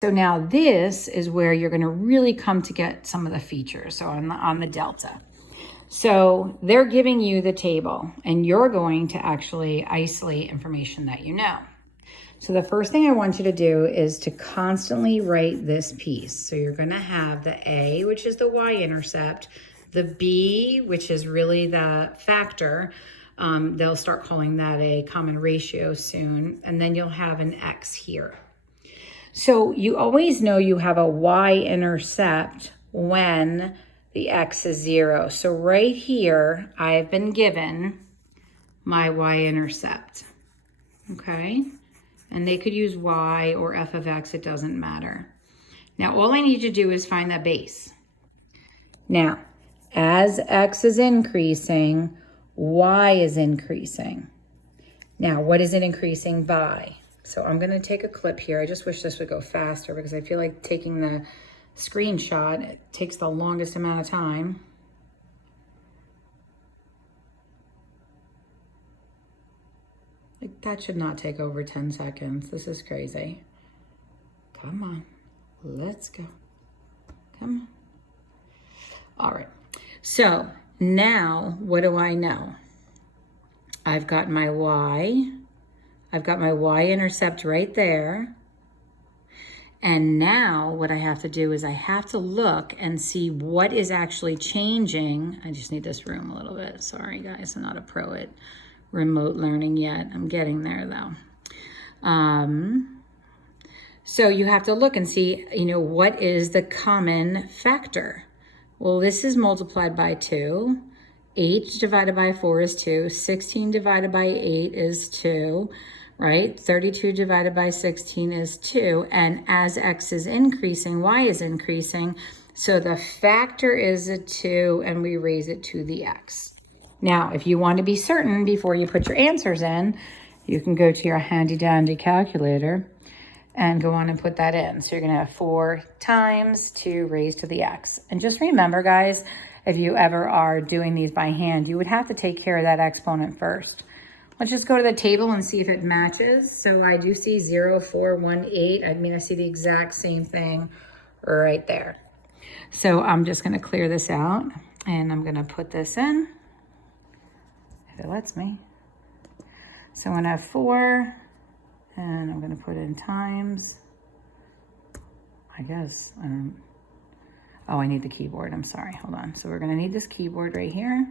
So now this is where you're going to really come to get some of the features. So on the delta. So they're giving you the table and you're going to actually isolate information that you know. So the first thing I want you to do is to constantly write this piece. So you're going to have the A, which is the y-intercept, the B, which is really the factor. They'll start calling that a common ratio soon. And then you'll have an X here. So you always know you have a y-intercept when the X is 0. So right here, I've been given my y-intercept, okay? And they could use y or f of x, it doesn't matter. Now, all I need to do is find that base. Now, as x is increasing, y is increasing. Now, what is it increasing by? So I'm going to take a clip here. I just wish this would go faster because I feel like taking the screenshot, it takes the longest amount of time. Like that should not take over 10 seconds. This is crazy. Come on, let's go. Come on. All right, so now what do I know? I've got my y. I've got my y-intercept right there. And now what I have to do is I have to look and see what is actually changing. I just need this room a little bit. Sorry, guys, I'm not a pro at remote learning yet. I'm getting there, though. So you have to look and see, what is the common factor? Well, this is multiplied by 2. 8 divided by 4 is 2. 16 divided by 8 is 2. Right? 32 divided by 16 is 2. And as x is increasing, y is increasing. So the factor is a 2 and we raise it to the x. Now, if you want to be certain before you put your answers in, you can go to your handy dandy calculator and go on and put that in. So you're going to have 4 times 2 raised to the x. And just remember, guys, if you ever are doing these by hand, you would have to take care of that exponent first. Let's just go to the table and see if it matches. So I do see 0, 4, 1, 8. I see the exact same thing right there. So I'm just going to clear this out and I'm going to put this in, if it lets me. So I'm going to have 4 and I'm going to put in times, I guess. Oh, I need the keyboard. I'm sorry. Hold on. So we're going to need this keyboard right here.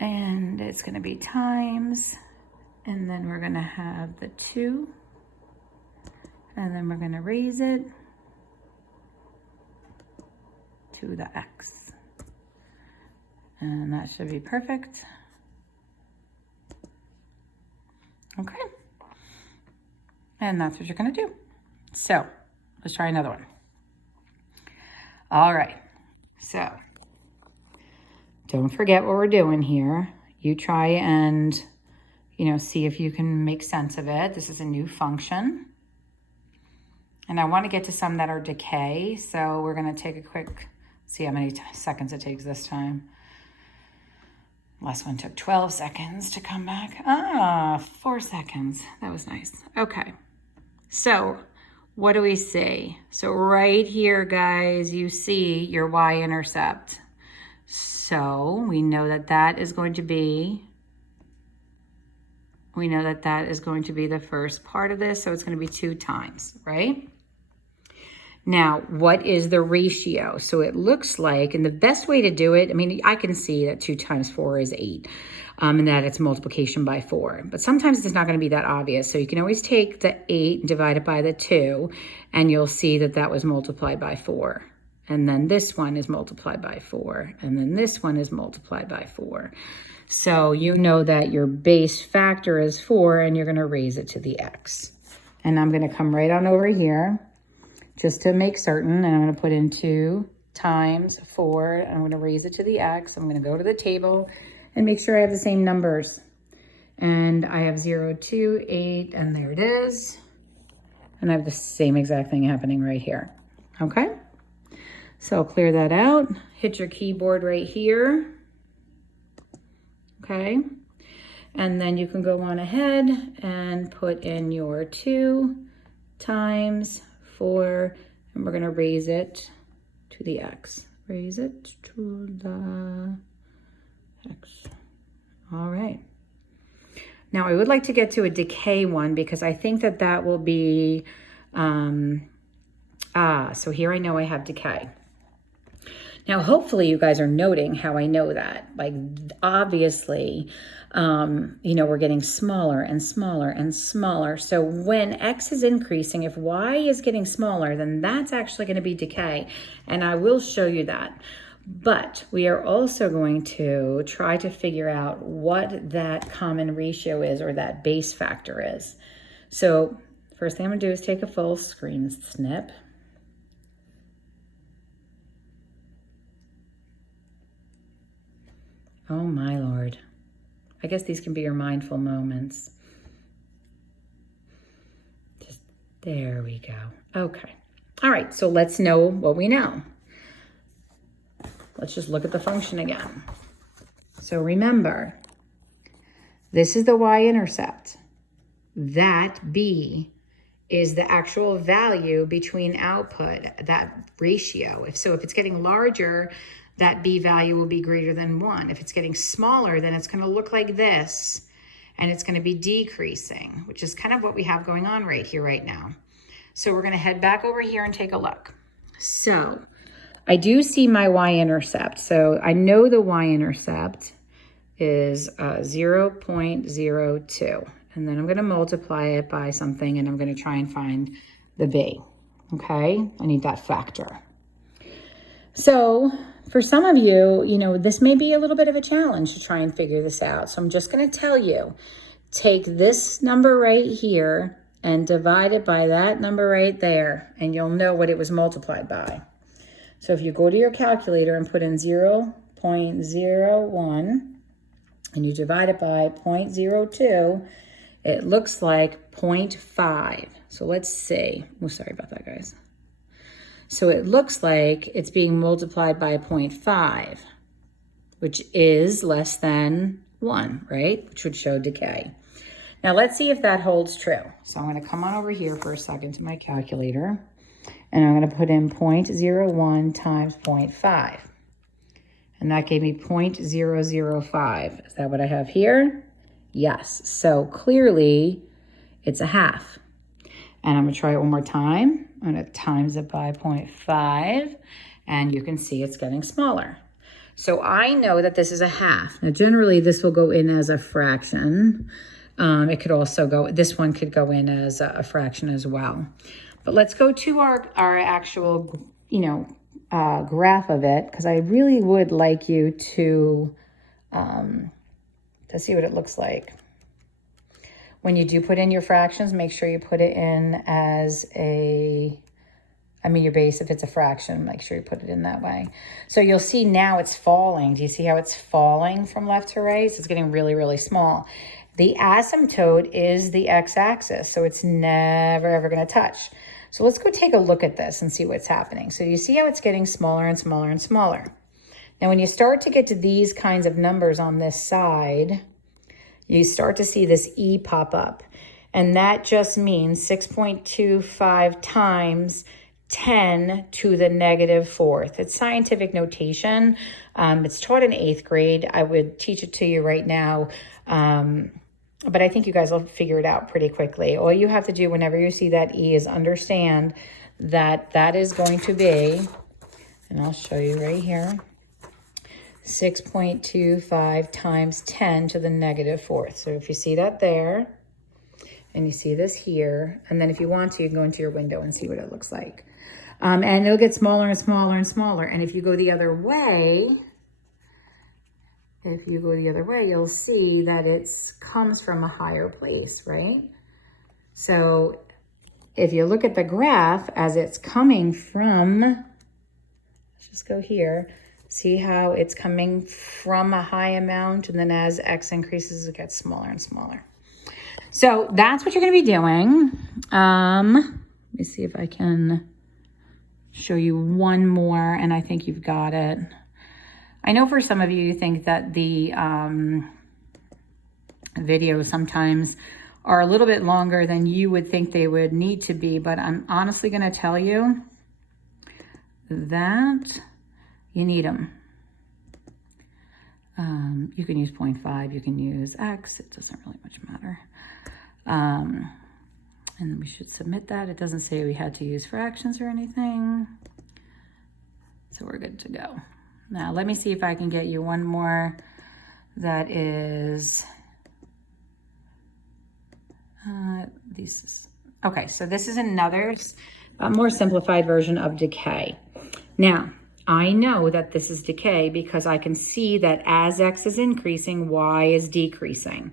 And it's going to be times, and then we're going to have the 2, and then we're going to raise it to the x. And that should be perfect. Okay. And that's what you're going to do. So let's try another one. All right. So don't forget what we're doing here. You try and, see if you can make sense of it. This is a new function. And I want to get to some that are decay. So we're going to take a quick, see how many seconds it takes this time. Last one took 12 seconds to come back. 4 seconds. That was nice. Okay. So what do we see? So right here, guys, you see your y-intercept. So we know that that is going to be, the first part of this. So it's going to be 2 times, right? Now, what is the ratio? So it looks like, and the best way to do it, I can see that 2 times 4 is 8, and that it's multiplication by 4. But sometimes it's not going to be that obvious. So you can always take the 8 and divide it by the 2, and you'll see that that was multiplied by 4. And then this one is multiplied by 4. And then this one is multiplied by 4. So you know that your base factor is 4 and you're going to raise it to the x. And I'm going to come right on over here just to make certain. And I'm going to put in 2 times 4. And I'm going to raise it to the x. I'm going to go to the table and make sure I have the same numbers. And I have 0, 2, 8, and there it is. And I have the same exact thing happening right here. Okay? So I'll clear that out, hit your keyboard right here, okay? And then you can go on ahead and put in your 2 times 4, and we're going to raise it to the x. Raise it to the x. All right. Now I would like to get to a decay one because I think that that will be, so here I know I have decay. Now, hopefully you guys are noting how I know that. Like, obviously, we're getting smaller and smaller and smaller. So when x is increasing, if y is getting smaller, then that's actually going to be decay. And I will show you that. But we are also going to try to figure out what that common ratio is, or that base factor is. So first thing I'm going to do is take a full screen snip. Oh my Lord. I guess these can be your mindful moments. Just, there we go. Okay. All right, so let's know what we know. Let's just look at the function again. So remember, this is the y-intercept. That b is the actual value between output, that ratio. If it's getting larger, that b value will be greater than 1. If it's getting smaller, then it's going to look like this, and it's going to be decreasing, which is kind of what we have going on right here, right now. So we're going to head back over here and take a look. So I do see my y-intercept. So I know the y-intercept is 0.02. And then I'm going to multiply it by something, and I'm going to try and find the b. Okay, I need that factor. So for some of you, this may be a little bit of a challenge to try and figure this out. So I'm just going to tell you, take this number right here and divide it by that number right there, and you'll know what it was multiplied by. So if you go to your calculator and put in 0.01 and you divide it by 0.02, it looks like 0.5. So let's see. Oh, sorry about that, guys. So it looks like it's being multiplied by 0.5, which is less than 1, right? Which would show decay. Now let's see if that holds true. So I'm going to come on over here for a second to my calculator, and I'm going to put in 0.01 times 0.5. And that gave me 0.005. Is that what I have here? Yes. So clearly it's a half. And I'm going to try it one more time. I'm going to times it by 0.5, and you can see it's getting smaller. So I know that this is a half. Now, generally, this will go in as a fraction. It could also go, this one could go in as a fraction as well. But let's go to our actual, graph of it, because I really would like you to see what it looks like. When you do put in your fractions, make sure you put it in as your base, if it's a fraction, make sure you put it in that way. So you'll see now it's falling. Do you see how it's falling from left to right? So it's getting really, really small. The asymptote is the x-axis, so it's never, ever going to touch. So let's go take a look at this and see what's happening. So you see how it's getting smaller and smaller and smaller. Now, when you start to get to these kinds of numbers on this side, you start to see this E pop up. And that just means 6.25 times 10 to the negative fourth. It's scientific notation. It's taught in 8th grade. I would teach it to you right now. But I think you guys will figure it out pretty quickly. All you have to do whenever you see that E is understand that that is going to be, and I'll show you right here, 6.25 times 10 to the negative fourth. So if you see that there, and you see this here, and then if you want to, you can go into your window and see what it looks like. And it'll get smaller and smaller and smaller. And if you go the other way, you'll see that it comes from a higher place, right? So if you look at the graph as it's coming from, let's just go here, see how it's coming from a high amount, and then as x increases, it gets smaller and smaller. So that's what you're going to be doing. Let me see if I can show you one more, and I think you've got it. I know for some of you, you think that the videos sometimes are a little bit longer than you would think they would need to be, but I'm honestly going to tell you that you need them. You can use 0.5, you can use X, it doesn't really much matter. And we should submit that. It doesn't say we had to use fractions or anything. So we're good to go. Now let me see if I can get you one more that is, okay, so this is another more simplified version of decay. Now, I know that this is decay because I can see that as X is increasing, Y is decreasing.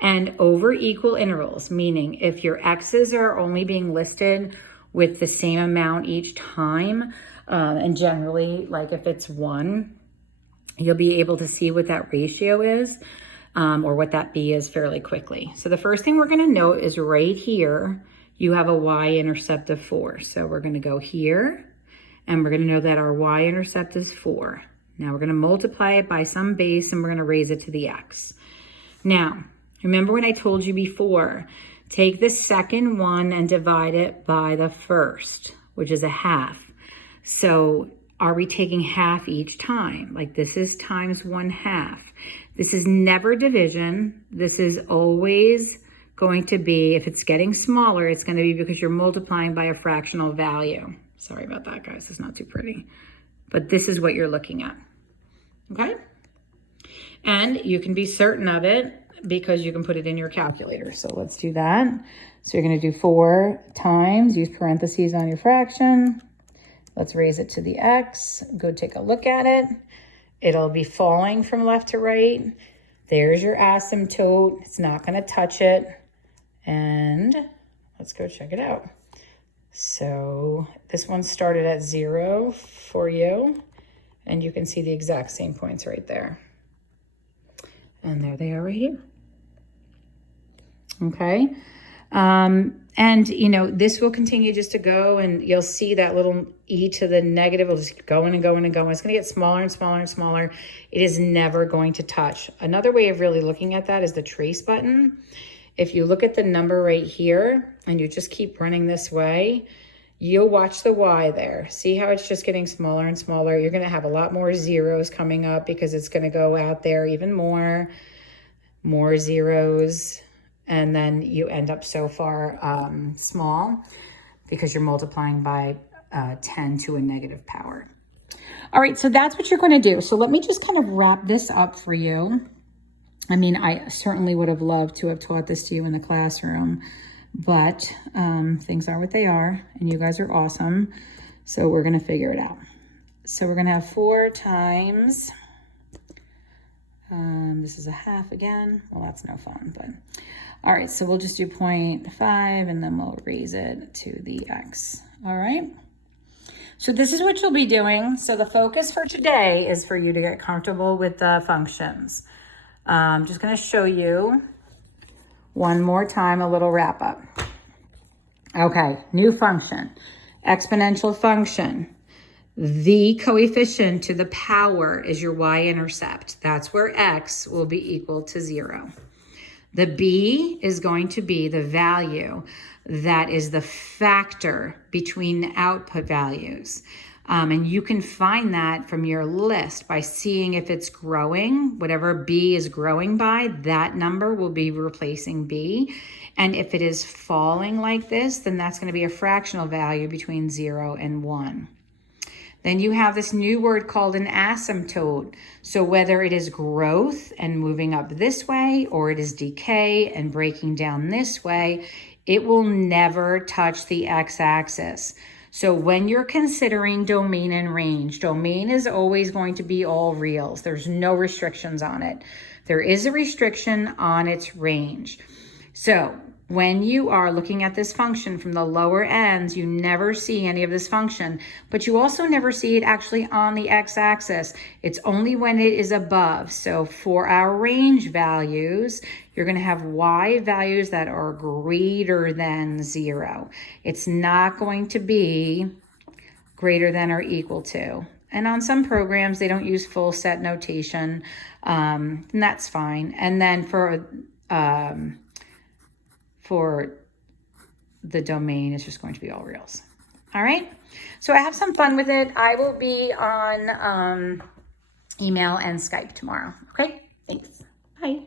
And over equal intervals, meaning if your X's are only being listed with the same amount each time, and generally, like if it's 1, you'll be able to see what that ratio is, or what that B is fairly quickly. So the first thing we're going to note is right here, you have a y-intercept of 4. So we're going to go here, and we're going to know that our y-intercept is 4. Now we're going to multiply it by some base, and we're going to raise it to the x. Now, remember when I told you before, take the second one and divide it by the first, which is a half. So are we taking half each time? Like this is times 1/2. This is never division. This is always going to be, if it's getting smaller, it's going to be because you're multiplying by a fractional value. Sorry about that, guys. It's not too pretty. But this is what you're looking at. Okay? And you can be certain of it because you can put it in your calculator. So let's do that. So you're going to do 4 times, use parentheses on your fraction. Let's raise it to the x. Go take a look at it. It'll be falling from left to right. There's your asymptote. It's not going to touch it. And let's go check it out. So this one started at 0 for you. And you can see the exact same points right there. And there they are right here. Okay. And, you know, this will continue just to go, and you'll see that little e to the negative will just keep going and going and going. It's going to get smaller and smaller and smaller. It is never going to touch. Another way of really looking at that is the trace button. If you look at the number right here and you just keep running this way, you'll watch the Y there. See how it's just getting smaller and smaller. You're going to have a lot more zeros coming up because it's going to go out there even more zeros. And then you end up so far small because you're multiplying by 10 to a negative power. All right, so that's what you're going to do. So let me just kind of wrap this up for you. I mean, I certainly would have loved to have taught this to you in the classroom, but things are what they are, and you guys are awesome. So we're going to figure it out. So we're going to have 4 times, this is a half again. Well, that's no fun, but all right. So we'll just do 0.5 and then we'll raise it to the x. All right. So this is what you'll be doing. So the focus for today is for you to get comfortable with the functions. I'm just going to show you one more time, a little wrap up. Okay, new function, exponential function. The coefficient to the power is your y-intercept. That's where x will be equal to 0. The b is going to be the value that is the factor between the output values. And you can find that from your list by seeing if it's growing. Whatever b is growing by, that number will be replacing b. And if it is falling like this, then that's going to be a fractional value between 0 and 1. Then you have this new word called an asymptote. So whether it is growth and moving up this way, or it is decay and breaking down this way, it will never touch the x-axis. So when you're considering domain and range, domain is always going to be all reals. There's no restrictions on it. There is a restriction on its range. So when you are looking at this function from the lower ends, you never see any of this function, but you also never see it actually on the x-axis. It's only when it is above. So for our range values, you're going to have y values that are greater than 0. It's not going to be greater than or equal to. And on some programs, they don't use full set notation, and that's fine. And then for for the domain, it's just going to be all reals. All right. So I have some fun with it. I will be on email and Skype tomorrow. Okay. Thanks. Bye.